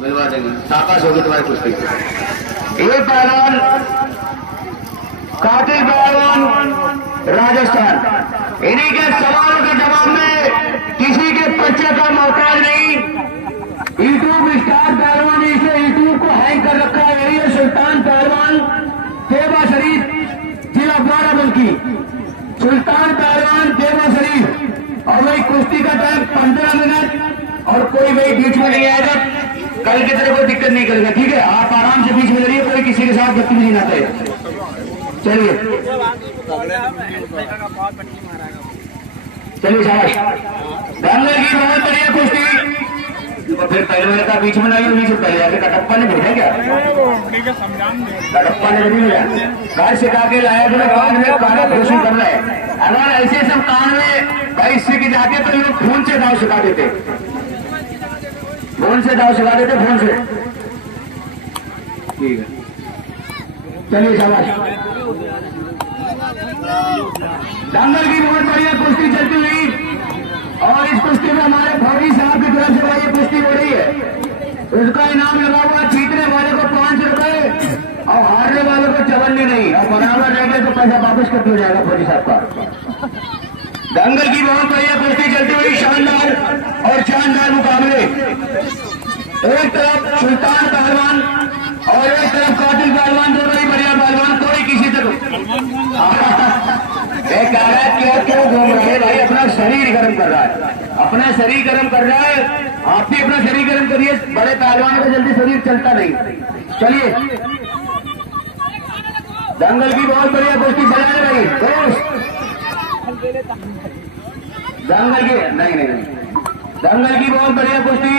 मिलवा देंगे, साकाश होगी तुम्हारी कुश्ती। ये पहलवान कातिल पहलवान राजस्थान, इन्हीं के सवालों के जवाब में किसी के पर्चे का मोहताज नहीं। यूट्यूब स्टार पहलवान, इसे यूट्यूब को हैंग कर रखा है। यही है सुल्तान पहलवान, तेबा शरीफ, जिला बाराबंकी। सुल्तान पहलवान, तेबा शरीफ। और वही कुश्ती का टाइम 15 मिनट, और कोई वही बीच में नहीं आएगा। कल की तरह कोई दिक्कत नहीं करेगा, ठीक है? आप आराम से बीच में लड़िए, कोई किसी के साथ बदतमीजी ना करे। चलिए चलिए शाबाश। दंगल की बहुत बढ़िया कुश्ती। तो फिर पहले का बीच में नहीं, बीच में पहले आके कटप्पा ने भेजा क्या? कटप्पा ने नहीं भेजा, घर सिखा के लाया तो कान में काना घोषण कर रहे हैं। अगर ऐसे सब कान में भाई सीख जाते तो लोग फोन से दाव सिखा देते, फोन से दाव सिखा देते, फोन से। ठीक है, चलिए शाबाश। दंगल की बहुत बढ़िया कुश्ती चलती हुई, और इस कुश्ती में हमारे फौजी साहब की तरफ से भाई ये कुश्ती हो रही है। उसका इनाम लगा हुआ जीतने वाले को 5 रुपए और हारने वाले को 54 नहीं, और बराबर रह गए तो पैसा वापस कर दिया जाएगा फौजी साहब का। दंगल की बहुत बढ़िया कुश्ती चलती हुई, शानदार और शानदार मुकाबले। एक तरफ सुल्तान पहलवान और एक तरफ कातिल पहलवान, दोनों ही बढ़िया पहलवान। कोई किसी तरह क्यों घूम रहे हैं भाई? अपना शरीर गर्म कर रहा है, अपना शरीर गर्म कर रहा है। आप भी अपना शरीर गर्म करिए, बड़े पहलवान का जल्दी शरीर चलता नहीं। चलिए, दंगल की बहुत बढ़िया कुश्ती चलाने रही दोस्त। दंगल की नहीं, दंगल की बहुत बढ़िया कुश्ती,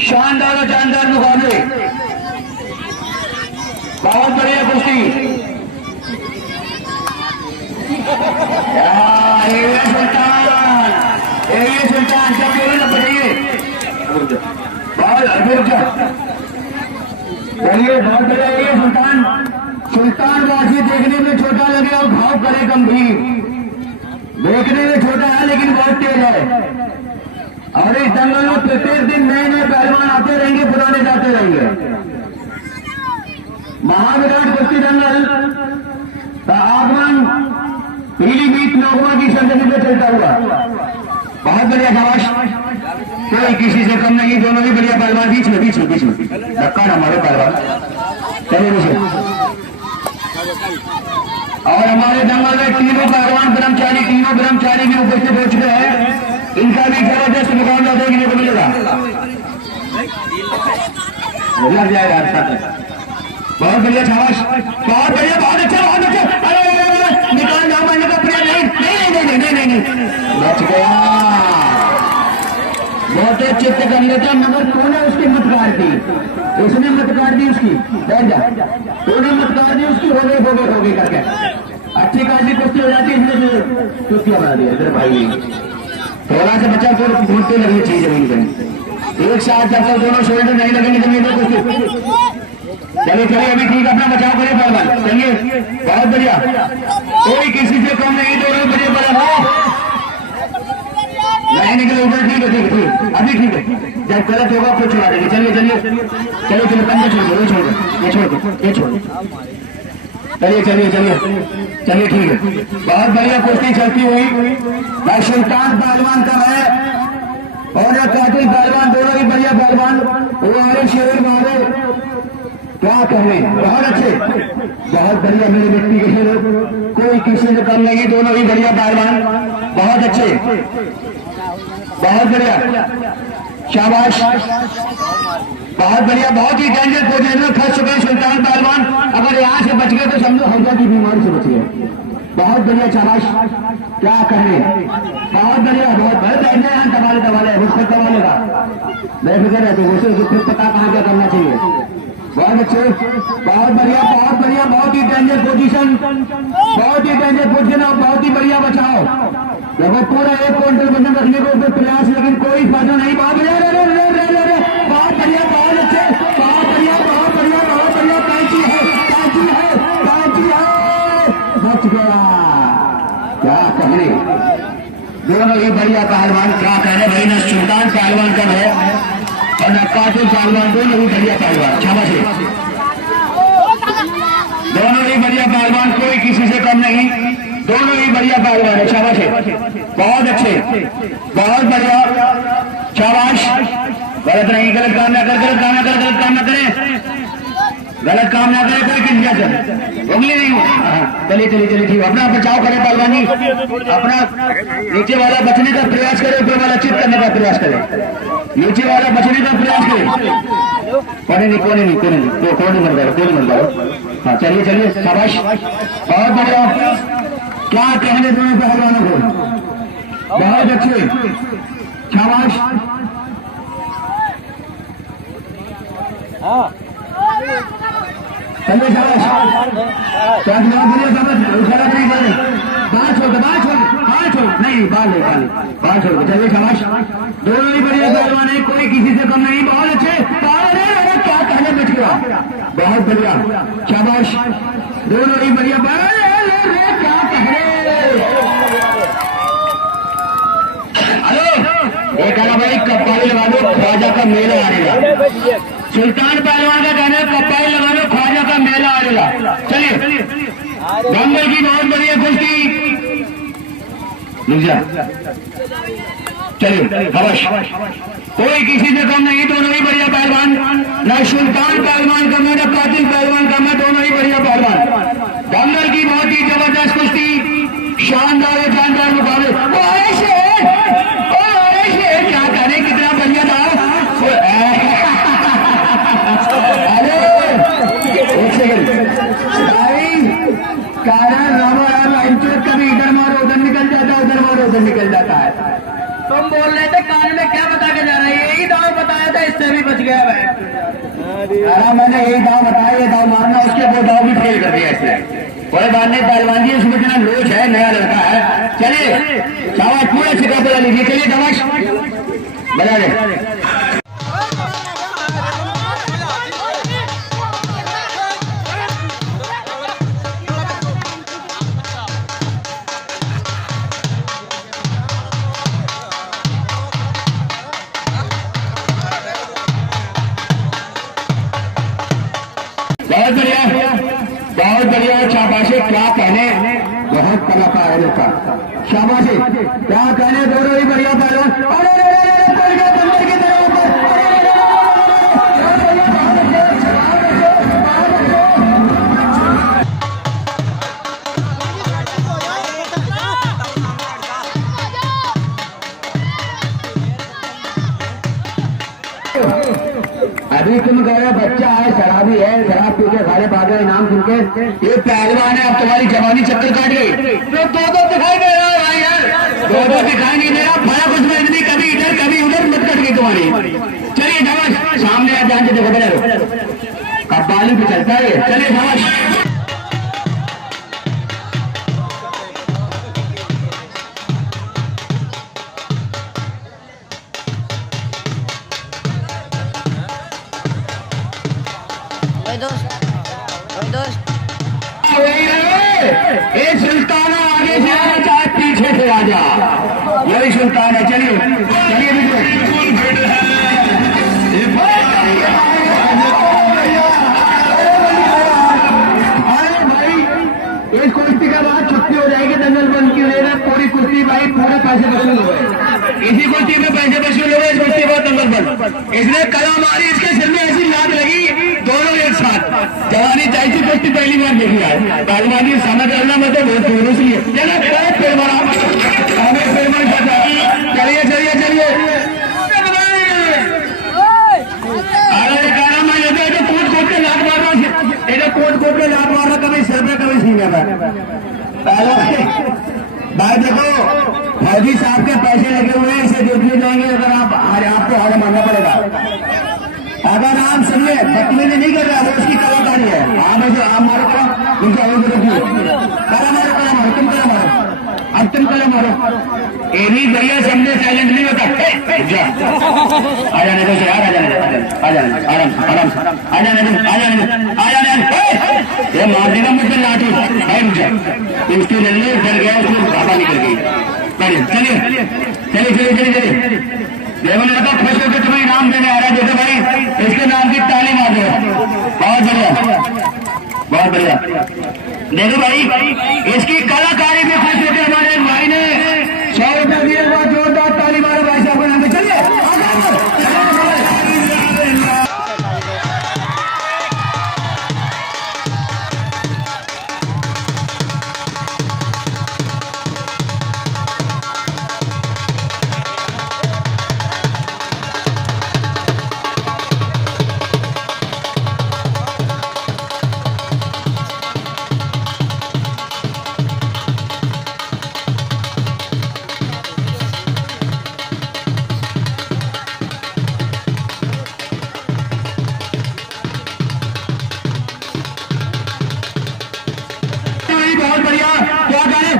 शानदार और जानदार मुकाबले, बहुत बढ़िया कुश्ती। ये सुल्तान क्या बोले ना, बताइए। चलिए, बहुत बढ़िया। ये सुल्तान वासी देखने में छोटा लगे और भाव करे गंभीर। देखने में छोटा है लेकिन बहुत तेज है। और इस दंगल में प्रत्येक दिन नए नए पहलवान आते रहेंगे, पुराने जाते रहेंगे। महाविराट कुश्ती दंगल का आगमन पीलीभीत नौगवा की सरजमी पे चलता हुआ, बहुत बढ़िया शाबाश। कोई किसी से कम नहीं, दोनों ही बढ़िया पहलवान। बीच में धक्का ना मारो पहलवान, चलिए नीचे। और हमारे दंगल में तीनों पहलवान ब्रह्मचारी, तीनों ब्रह्मचारी भी उपस्थित हो चुके हैं। इनका भी जबरदस्त मुकाबला देखने को मिलेगा, लग जाएगा। बहुत बढ़िया शाबाश, बहुत बढ़िया, बहुत अच्छा, बहुत अच्छा। निकाल जाओ मैंने का प्रिय। नहीं, बच गया। बहुत चित्त कर लेता, मगर तूने उसकी मत काट दी, उसने मत काट दी उसकी। बैठ जा, तूने मत काट दी उसकी। हो गई करके अच्छी खासी कुश्ती हो जाती है, इसमें कुश्तियां बना दिया इधर भाई ने। थोड़ा सा बच्चा फिर घूमते लगी चीज जमीन पर, एक साथ जब तक दोनों शोल्डर नहीं लगेंगे जमीन पर कुश्ती। चलिए, अभी ठीक, अपना बचाव करिए पहलवान। चलिए, बहुत बढ़िया, कोई किसी से कम नहीं, दोनों बढ़िया बड़ा हो। नहीं निकले ऊपर, ठीक है, अभी ठीक है। जब गलत होगा आपको छुड़ा देंगे। चलिए, पंजा छोड़ दो, ये छोड़ दो। चलिए, ठीक है। बहुत बढ़िया कुश्ती चलती हुई, मैं सुल्तान पहलवान का है और कातिल पहलवान, दोनों ही बढ़िया पहलवान। वो हमारे शेर मारे, क्या कहने, बहुत अच्छे, बहुत बढ़िया मेरे व्यक्ति के शेर, कोई किसी से कम नहीं, दोनों ही बढ़िया पहलवान, बहुत अच्छे, बहुत बढ़िया शाबाश, बहुत बढ़िया। बहुत ही डेंजर पोजीशन में फंस चुके हैं सुल्तान पहलवान। अगर यहाँ से बच गए तो समझो हैजा की बीमारी से बच गए। बहुत बढ़िया शाबाश, क्या कहने, बहुत बढ़िया, बहुत यहाँ दबाले उसको दबालेगा, बेफिक्र है तो उसे पता कहाँ क्या करना चाहिए। बहुत अच्छे, बहुत बढ़िया, बहुत ही डेंजर पोजीशन, और बहुत ही बढ़िया बचाओ। लगभग पूरा 1 क्विंटल वजन रखने को प्रयास, लेकिन कोई फायदा नहीं। बहुत बढ़िया, बहुत बढ़िया, बहुत अच्छे, बहुत बढ़िया, कैंची है, दोनों ही बढ़िया पहलवान। क्या कहने भाई, ना सुल्तान पहलवान कम है और न कातिल पहलवान, दोनों ही बढ़िया पहलवान। शाबाश, दोनों ही बढ़िया पहलवान, कोई किसी से कम नहीं, दोनों ही बढ़िया पहलवान है। शाबाश, बहुत अच्छे, बहुत बढ़िया, शाबाश। गलत नहीं, गलत काम ना कर, गलत काम ना कर, गलत काम ना करे, गलत काम ना करे, कोई किसी से उंगली नहीं हो। चलिए चलिए चलिए, ठीक, अपना बचाव करे पहलवानी, अपना नीचे वाला बचने का प्रयास करे, ऊपर वाला चित करने का प्रयास करे, नीचे वाला बचने का प्रयास करे। कोने नहीं, कोने नहीं, कोने नहीं, तो कोने मर जाओ, कोने मर जाओ। हाँ चलिए चलिए, शाबाश, बहुत बढ़िया। क्या कहने दोनों पहलवानों को, बहुत अच्छे, शाबाश। चलिए शाबाश, बाल छोड़, बाल छोड़, बाल छोड़, नहीं बाल नहीं, बाल बाल छोड़, चलिए शाबाश। दोनों ही बढ़िया पहलवान है, कोई किसी से कम नहीं, बहुत अच्छे। क्या कहने बच गया, बहुत बढ़िया, शाबाश। दोनों ही बढ़िया, क्या कहने। हेलो, एक भाई कप्पाली लगा दो, ख्वाजा का मेला आएगा। सुल्तान पहलवान का कहना है कप्पाली लगा दो, ख्वाजा का मेला आएगा। चलिए, दंगल की बहुत बढ़िया कुश्ती, चलिए हवश, कोई किसी से कम नहीं, दोनों ही बढ़िया पहलवान। न सुल्तान पहलवान का, न कातिल पहलवान का, दोनों ही बढ़िया पहलवान। दंगल की बहुत ही जबरदस्त कुश्ती, शानदार शानदार मुकाबले। क्या करें, कितना बढ़िया था। एक सेकंड भाई, कभी इधर मारो उधर निकल जाता है, उधर मारो उधर निकल जाता है। तुम बोल रहे थे कान में क्या बता के जा रहे हैं, यही दाव बताया था, इससे भी बच गया भाई। मैंने यही दाव बताया, ये दाव मारना, उसके वो दाव भी फेल कर दिया इसने। कोई बात नहीं, पहलवान जी उसमें इतना लोच है, नया लड़का है। चलिए शाबाश, पूरा सिक्का बजा लीजिए। चलिए शाबाश, बजा दे। बहुत बढ़िया, बहुत बढ़िया, शाबाशी। क्या कहने, बहुत कलाकार है लोग, शाबाशी। क्या कहने, दोनों ही बढ़िया पहलवान। बंदर की तरह ऊपर, अभी तुम कह रहे बच्चा है, शराबी है, शराब पी के सारे भाग गए नाम सुन के। ये पहलवान है, अब तुम्हारी जवानी चक्कर काट गई। तो दो दिखाई दे रहा है भाई यार, दो दिखाई नहीं दे रहा, फर्क उसमें इतनी, कभी इधर कभी उधर मत कट गई तुम्हारी। चलिए शाबाश, सामने आ जान के देखो, बजा लो, कब्बाली पे चलता है। चलिए शाबाश, ये सुल्तान आगे से आना चाहे पीछे से आ जा, यही सुल्तान है। चलिए चलिए अरे भाई, इस कुश्ती के बाद छुट्टी हो जाएगी, दंगल बंद की रहेगा। पूरी कुश्ती भाई, पूरे पैसे वसूल हो गए, इसी कुश्ती में पैसे वसूल हो गए। इस कुश्ती बाद दंगल बंद, इसने कला मारी, इसके सिर में ऐसी लात लगी, दोनों एक साथ। जवानी चाहिए कुश्ती पहली बार देखी है, पहलवानी समझ करना मतलब बहुत दूर इसलिए। चलिए चलिए चलिए, अरे कहना मैं ये कोट कोट के लात मार रहा, ये कोट कोट के लात मार रहा, कभी सिर में कभी सीने में। पहलवान भाई देखो, फौजी साहब के पैसे लगे हुए हैं, इसे देखने जाएंगे, अगर आपको हार मानना पड़ेगा। अगर आप सुनिए, बदतमीजी नहीं कर रहा, वो उसकी कलाकारी है। आप ऐसे आप मारो, उनकी आवाज रखिए, कला मारो, कला मारो, तुम कला मारो, अब तुम कला मारो। ये भी बढ़िया, समझे, साइलेंट नहीं होता। आ जाने दो यार, आ जाने दो, आ जाने आराम से, आराम से, आ जाने दो, आ जाने दो, आ जाने दो। ये मार देगा मुझे लाठी, है मुझे, उसकी लड़ने डर गया, उसमें बाबा निकल गई। चलिए चलिए चलिए चलिए चलिए चलिए देवन लड़का खुश होकर तुम्हें इनाम देने आ रहा है। देखो भाई इसके नाम की ताली मार दो। बहुत बढ़िया बहुत बढ़िया। देखो भाई इसकी कलाकारी में खुश होकर हमारे भाई ने 100 रुपये दिए। बहुत जोरदार ताली मारो भाई साहब को नाम पे। चलिए बहुत बढ़िया। क्या करें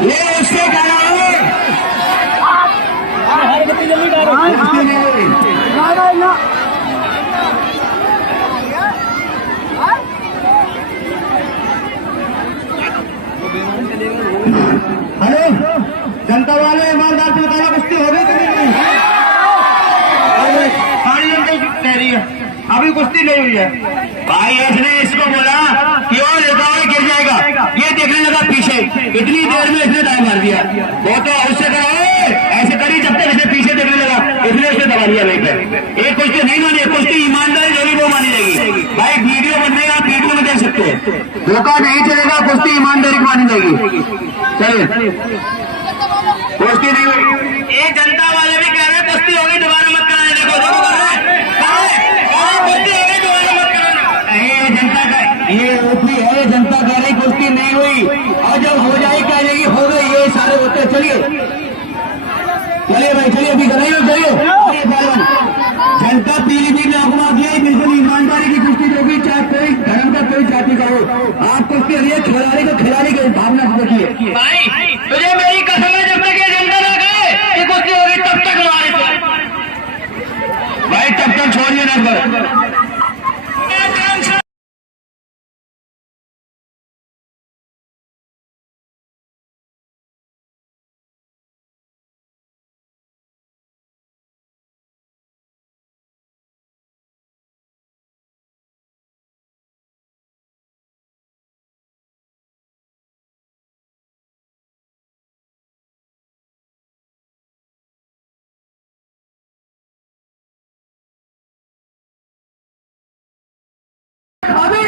ये उससे हेलो जनता वाले ईमानदार से बताना कुश्ती हो गई सारी जनता कह रही है अभी कुश्ती नहीं हुई है। भाई इसने इसको बोला कि और लेता हुआ गिर जाएगा। ये देखने लगा पीछे, इतनी देर में इसने दाएं मार दिया। वो तो उससे कराओ ऐसे करी जब तक इसे पीछे देखने लगा इसने उसे दबा दिया। वहीं पे एक कुश्ती नहीं मानी, कुश्ती ईमानदारी जोड़ी वो मानी जाएगी। भाई वीडियो बन रही है, आप वीडियो में देख सकते हो। धोखा नहीं चलेगा, कुश्ती ईमानदारी मानी जाएगी। चलिए कुश्ती नहीं हुई। ये जनता वाले भी कह रहे हैं कुश्ती होगी दोबारा मत कराने। देखो देखो कर रहे हैं कुश्ती होगी दोबारा मत कराने। ये जनता का ये ओपी है, जनता कह रही कुश्ती नहीं हुई और जब हो जाए कह जाएगी हो गई। ये सारे होते चलिए चलिए भाई चलिए अभी कराइए चलिए। जनता पीलीभीत में आंख दिया बिल्कुल ईमानदारी की कुश्ती होगी, चाहे कोई धर्म का कोई जाति का हो। आप कुश्ती रही खिलाड़ी को खिलाड़ी की भावना से देखिए। भाई तुझे मेरी कसम है जब तक ये जनता ना कहे कि कुश्ती होगी तब तक हमारे भाई तब तक छोड़िए ना। अभी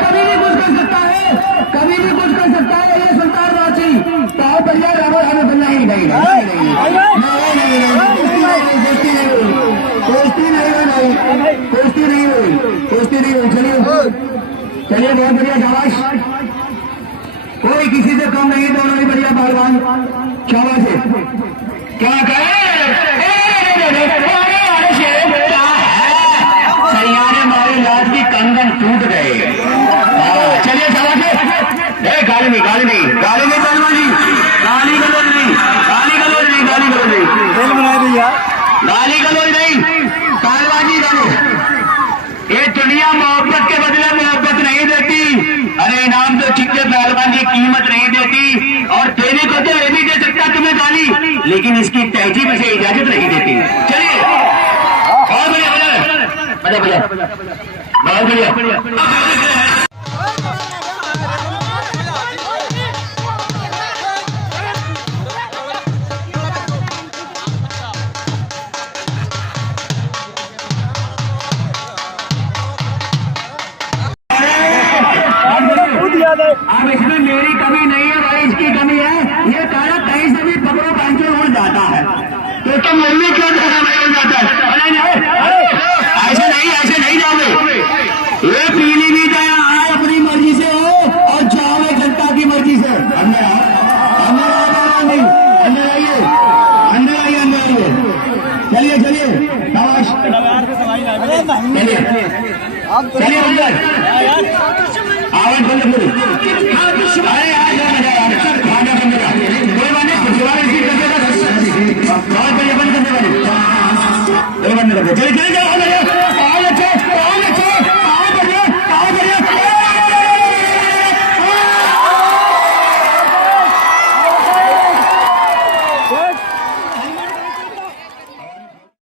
कभी भी कुछ कर सकता है, कभी भी कुछ कर सकता है। ये सुल्तान रांची पाव बढ़िया रावण हमें बनना ही नहीं। कुश्ती नहीं हुई। चलिए बहुत बढ़िया शाबाश। कोई किसी से कम नहीं, दोनों ही बढ़िया पहलवान। शाबाश है। क्या कहे लाश की कंगन टूट गए। चलिए गाली नहीं पहलवान जी, गाली गलोज नहीं पहलवान जी। ये दुनिया मोहब्बत के बदले मोहब्बत नहीं देती। अरे इनाम तो चिक्के पहलवान जी कीमत नहीं देती, और देने को तो ये भी दे सकता तुम्हें गाली, लेकिन इसकी तहजीब से इजाजत नहीं देती। चलिए बहुत बढ़िया बहुत बढ़िया। अब इसमें मेरी कमी नहीं है भाई, इसकी कमी है। ये काला कहीं से भी पकड़ो पंचर उड़ जाता है, तो मम्मी क्यों उड़ जाता है। ऐसे नहीं जाओगे। ये पीलीभीत आए अपनी मर्जी से हो और जाओगे जनता की मर्जी से। अंदर आइए। चलिए शाबाश। चलिए अंदर आवाज बंद करो। अरे आज